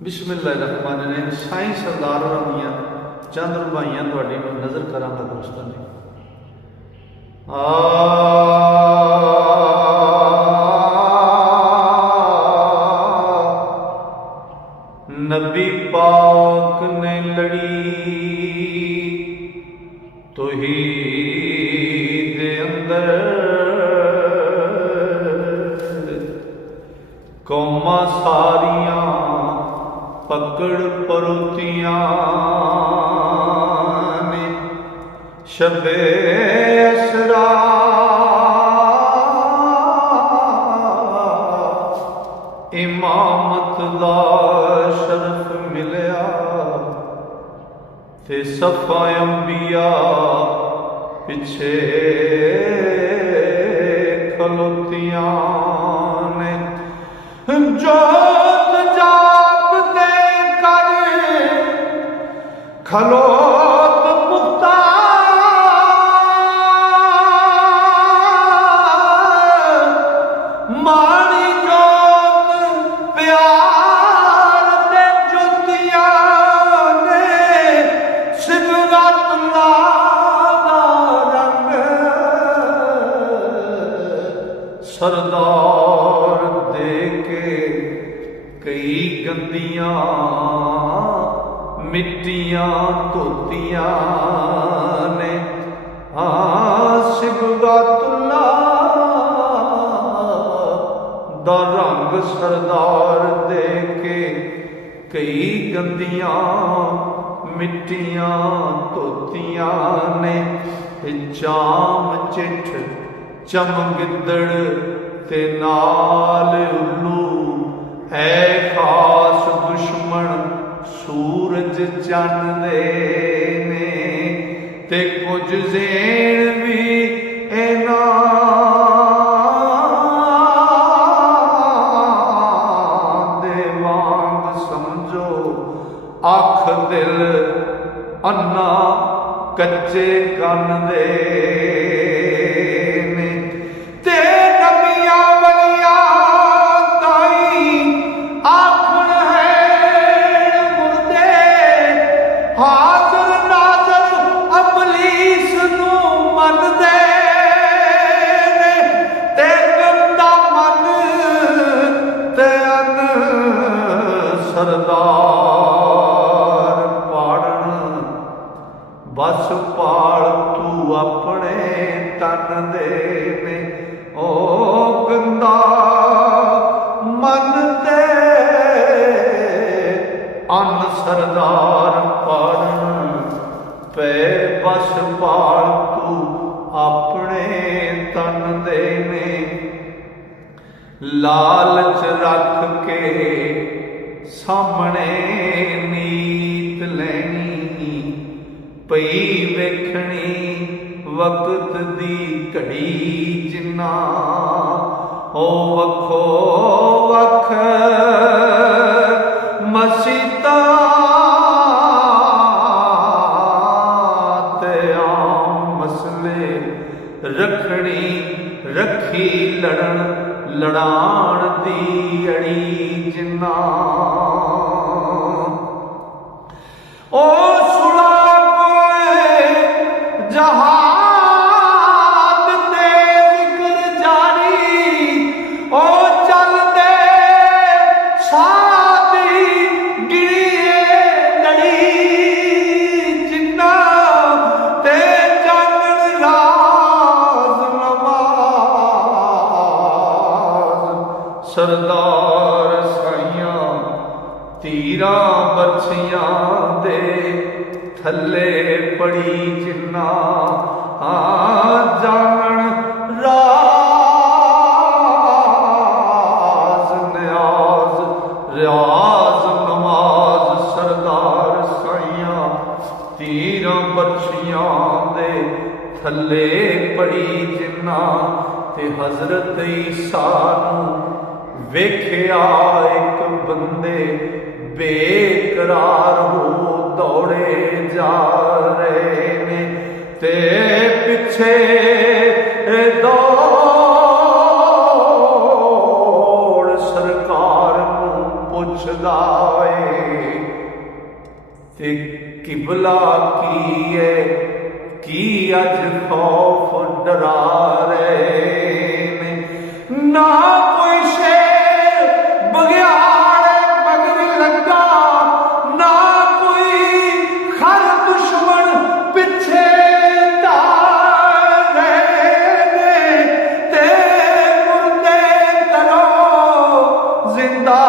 बिस्मिल्लाहिर्रहमानिर्रहीम। साईं सरदार होरां दियां चंद रुबाइयां तुहाडी मैं नज़र करांगा दोस्तों जी। नबी पाक ने लड़ी तौहीद अंदर, कौमां सारियां पकड़ परोतियां ने। शबे असरा इमामत दा शरफ मिलिया ते सफा अंबिया पिछे खलोतियां ने। जोत जापते कर खलोत पुख्ता, माड़ी जोत प्यार दे ज्योतियां ने। सिबरतुल्लाह दा रंग सरदार दे के कई गंदियां मिट्टियां धोतियां ने। सिबरतुल्लाह दा रंग सरदार दे के कई गंदियां मिट्टियां धोतियां ने। जाम चिठ चमगिदड़ ते नाल उल्लू है खास दुश्मन सूरज चंद दे ने। ते कुछ ज़ेन भी इन्हां दे वांग समझो, अख दिल अन्ना कच्चे कन दे ने। ते नबियां वलियां ताई आखण है मुर्दे, हाज़र नाज़र अबलीस नू मन दे ने। ते गंदा मन ते अन सरदार पाड़न, बस पाल तू अपने तन दे ने। ओ गंदा मन ते अन सरदार पाड़न, पै बस पाल तू अपने तन दे ने। लालच रख के सामने नीत लैनी, पई वेखणी वक्त दी घड़ी जिन्ना। ओ वखो वख मसीतां ते आम मसले रखणी, रखी लड़न लड़ाण दी अड़ी जिन्ना। ओ सुला कोले जहाद ते जिक्र जारी, ओ चल दे सादी गिरिए लड़ी जिन्ना। ते जानन राज नवाज सरदार साइयां तीरां बरछियां दे थल्ले पड़ी जिन्ना। जानन राज न्याज रियाज नमाज सरदार साइयां तीरां बरछियां दे थल्ले पड़ी जिन्ना। ते हज़रत ईसा नू वेख्या एक बंदे बेकरार हो दौड़े जा रहे ने। ते पिछे दौड़ सरकार नू पुछदा आए ते किबला की है की अज खौफ डरा रहे ने ना कोई शेर बघियाड़ मगर लगा ना कोई खर दुश्मन पिछे तार रहे ते मुर्दे करो जिंदा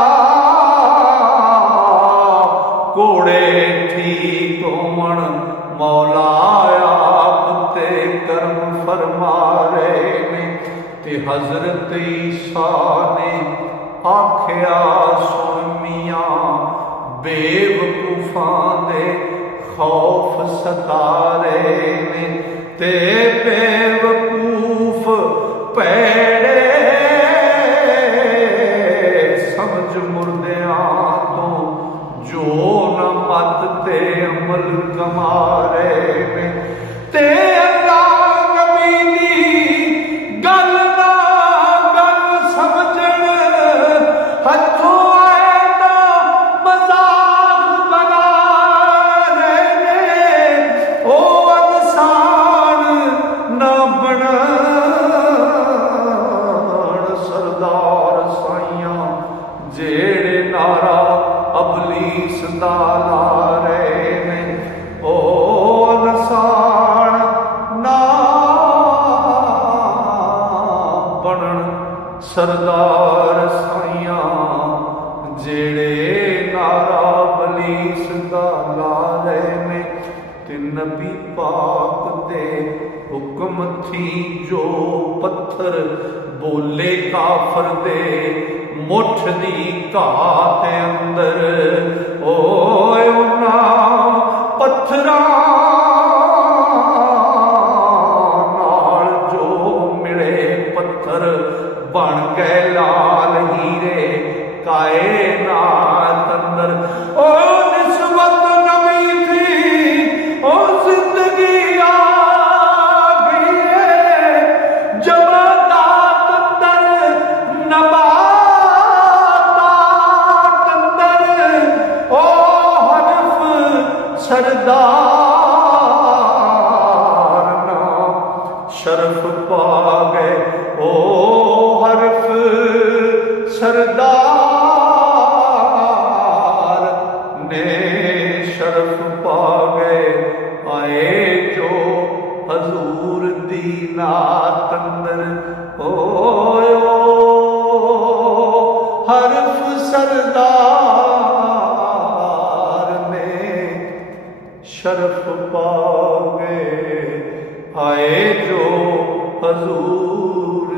घोड़े ठीक होवन मौला आप ते कर्म फरमा रहे ने ते हजरत ईसा ने आख्या सुन मियां बेवकूफां दे खौफ सता रहे ने ते बेवकूफ पैड़े समझ मुर्दियां तो जो न मत ते अमल कमा रहे ने ते अल्लाह नबी दी गल ना गल समझण हथों आए ना मजाक बना रहे ने ओ इंसान ना बनण सरदार साइयां जेड़े नारा अबलीस दा ला रहे ने ओ इंसान ना बनन सरदार साइयां जेड़े नारा अबलीस दा ला रहे ने ते नबी पाक दे हुक्म थी जो पत्थर बोले काफर दे मुठ दी घात अंदर ओए उन्ना पत्थरां नाल जो मिले पत्थर बन गए लाल हीरे कायनात अंदर ओ निस्बत नबी थी ओ जिंदगी आ गई है जमादात अंदर नबा सरदार ना शर्फ पा गए ओ हरफ सरदार ने शर्फ पा गए आए जो हजूर दीनात अंदर ओ हरफ सरदार शर्फ पा गए आए जो हजूर